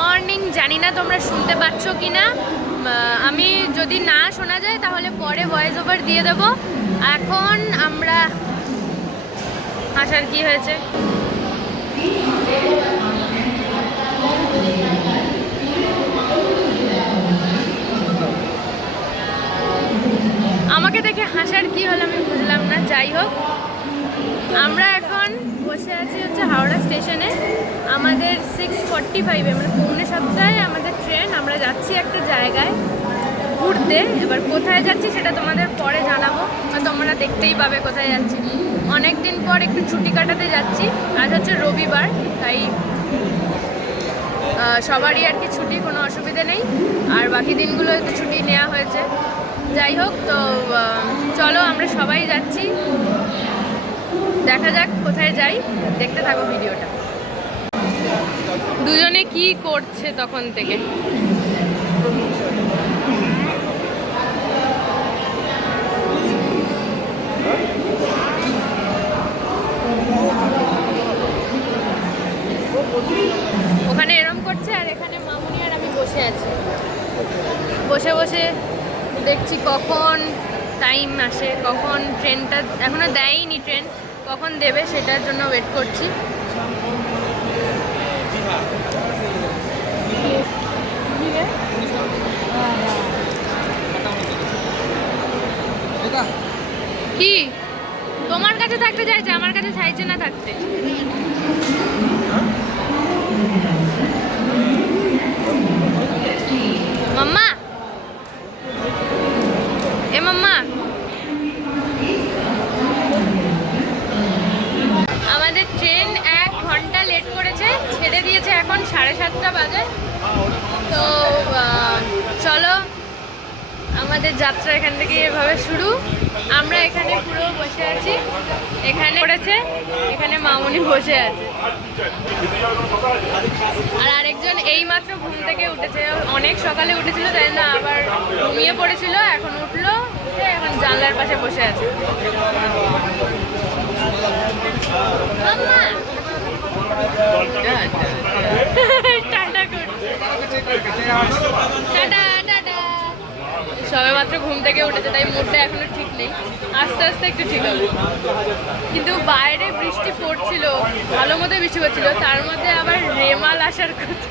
Morning. জানি না তোমরা শুনতে পাচ্ছ কি না, আমি যদি না শোনা যায় তাহলে পরে ভয়েস ওভার দিয়ে দেবো। এখন আমরা আসার কি হয়েছে, আমাকে দেখে হাসার কি হলো আমি বুঝলাম না। যাই হোক, আমরা এখন বসে আছি হচ্ছে হাওড়া স্টেশনে। আমাদের 6:45 মানে 6:45 আমাদের ট্রেন। আমরা যাচ্ছি একটা জায়গায় ঘুরতে। এবার কোথায় যাচ্ছি সেটা তোমাদের পরে জানাবো, তোমরা দেখতেই পাবে কোথায় যাচ্ছি। অনেক দিন পর একটু ছুটি কাটাতে যাচ্ছি। আজ হচ্ছে রবিবার, তাই সবারই আর কি ছুটি, কোনো অসুবিধে নেই। আর বাকি দিনগুলো একটু ছুটি নেওয়া হয়েছে। যাই হোক, তো চলো আমরা সবাই যাচ্ছি, দেখা যাক কোথায় যাই। দেখতে থাকো ভিডিওটা। দুজনে কি করছে তখন থেকে। ওখানে এরম করছে আর এখানে মামুনি আর আমি বসে আছি। বসে বসে দেখছি কখন টাইম আসে, কখন ট্রেনটা, এখনো দেয়নি ট্রেন, কখন দেবে সেটার জন্য ওয়েট করছি। কি তোমার কাছে থাকতে চাইছে, আমার কাছে চাইছে না থাকতে। মাম্মা, এ মাম্মা, আমাদের ট্রেন 1 ঘন্টা লেট করেছে, ছেড়ে দিয়েছে এখন 7:30 বাজে। তো চলো আমাদের যাত্রা এখান থেকে এভাবে শুরু। আমরা এখানে পুরো বসে আছি, এখানে পড়েছে, এখানে মামুনি বসে আছে। আর আরেকজন এই মাত্র ঘুম থেকে উঠেছে, অনেক সকালে উঠেছিল, তাই না আবার ঘুমিয়ে পড়েছিল, এখন উঠলো, উঠে এখন জানলার পাশে বসে আছে। সবে মাত্র ঘুম থেকে উঠেছে, তাই মুডটা এখনো ঠিক নেই, আস্তে আস্তে একটু ঠিক হবে। কিন্তু বাইরে বৃষ্টি পড়ছিল, ভালো মতো বৃষ্টি পড়ছিল, তার মধ্যে আবার রেমাল আসার কথা।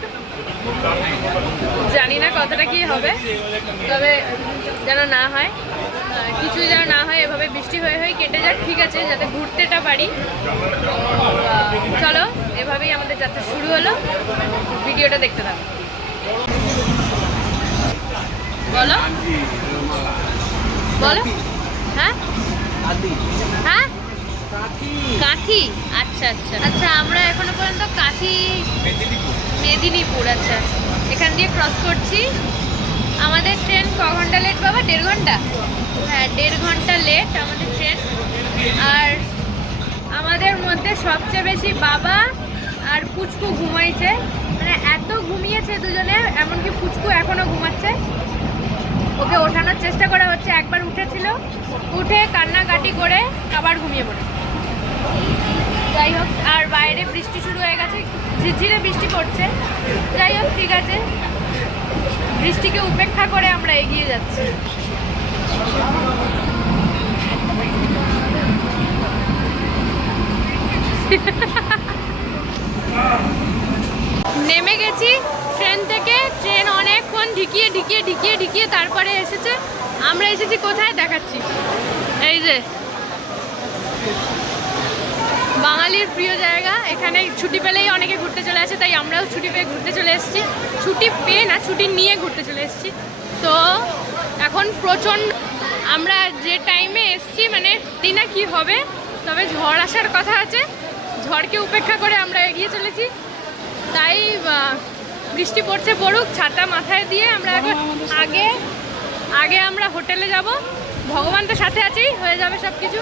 জানি না কতটা কি হবে, তবে যেন না হয়, কিছুই যেন না হয়, এভাবে বৃষ্টি হয়ে হয়ে কেটে যাক, ঠিক আছে, যাতে ঘুরতেটা পারি। চলো এভাবেই আমাদের যাত্রা শুরু হলো, ভিডিওটা দেখতে থাকো। বলো বলো। হ্যাঁ হ্যাঁ, কাঁথি, আচ্ছা আচ্ছা আচ্ছা। আমরা এখনো পর্যন্ত কাঁথি মেদিনীপুর, আচ্ছা, এখান দিয়ে ক্রস করছি। আমাদের ট্রেন ক ঘন্টা লেট বাবা? 1.5 ঘন্টা। হ্যাঁ, 1.5 ঘন্টা লেট আমাদের ট্রেন। আর আমাদের মধ্যে সবচেয়ে বেশি বাবা আর পুচকু ঘুমাইছে, মানে এত ঘুমিয়েছে দুজনে, এমনকি পুচকু এখনো ঘুমাচ্ছে। ওকে ওঠানোর চেষ্টা করা হচ্ছে, একবার উঠেছিল, উঠে কান্নাকাটি করে আবার ঘুমিয়ে পড়ে। যাই হোক, আর বাইরে বৃষ্টি শুরু হয়ে গেছে, ঝিরঝিরে বৃষ্টি পড়ছে। যাই হোক, ঠিক আছে, বৃষ্টিকে উপেক্ষা করে আমরা এগিয়ে যাচ্ছি। নেমে গেছি ট্রেন থেকে। ট্রেন অনেকক্ষণ ঢিকিয়ে ঢিকিয়ে ঢিকিয়ে ঢিকিয়ে তারপরে এসেছে। আমরা এসেছি কোথায় দেখাচ্ছি, এই যে বাঙালির প্রিয় জায়গা। এখানে ছুটি পেলেই অনেকে ঘুরতে চলে আসে, তাই আমরাও ছুটি পেয়ে ঘুরতে চলে এসেছি। ছুটি পেয়ে না, ছুটি নিয়ে ঘুরতে চলে এসেছি। তো এখন প্রচণ্ড, আমরা যে টাইমে এসেছি মানে জানি না কি হবে, তবে ঝড় আসার কথা আছে। ঝড়কে উপেক্ষা করে আমরা এগিয়ে চলেছি, তাই বৃষ্টি পড়ছে, পড়ুক, ছাতা মাথায় দিয়ে আমরা এখন আগে আমরা হোটেলে যাব। ভগবান তো সাথে আছেই, হয়ে যাবে সব কিছু।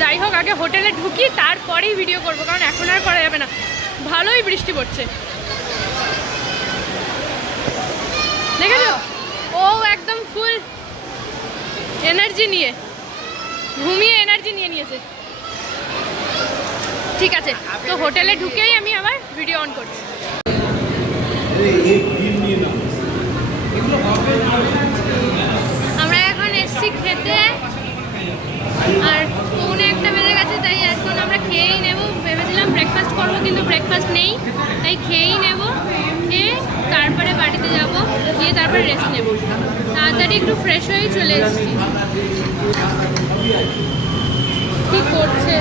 যাই হোক, আগে হোটেলে ঢুকি, তারপরেই ভিডিও করব, কারণ এখন আর করা যাবে না, ভালোই বৃষ্টি পড়ছে। দেখেছো, ও একদম ফুল এনার্জি নিয়ে ঘুমিয়ে এনার্জি নিয়ে নিয়েছে। ঠিক আছে, তো হোটেলে ঢুকেই আমি আবার ভিডিও অন করছি। ব্রেকফাস্ট নেই, তাই খেয়েই নেব। খেয়ে তারপরে বাড়িতে যাব, গিয়ে তারপরে রেস্ট নেব। তাড়াতাড়ি একটু ফ্রেশ হয়েই চলে এসেছি। কি করছে?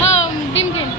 হ্যাঁ, ডিম খেন।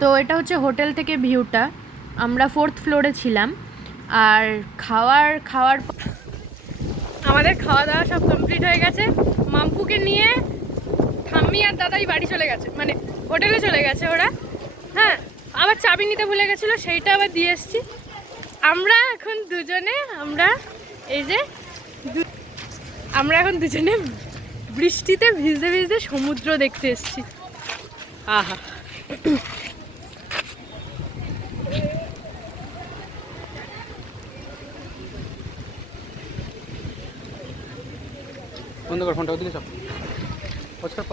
তো এটা হচ্ছে হোটেল থেকে ভিউটা। আমরা 4th ফ্লোরে ছিলাম। আর খাওয়ার আমাদের খাওয়া দাওয়া সব কমপ্লিট হয়ে গেছে। মাম্পুকে নিয়ে ঠাম্মি আর দাদাই বাড়ি চলে গেছে, মানে হোটেলে চলে গেছে ওরা। হ্যাঁ, আবার চাবি নিতে ভুলে গেছিলো, সেইটা আবার দিয়ে এসছি। আমরা এখন দুজনে বৃষ্টিতে ভিজতে ভিজতে সমুদ্র দেখতে এসছি। আহা, বন্ধ কর ফোনটা, ওদিকে চাপ, পছকর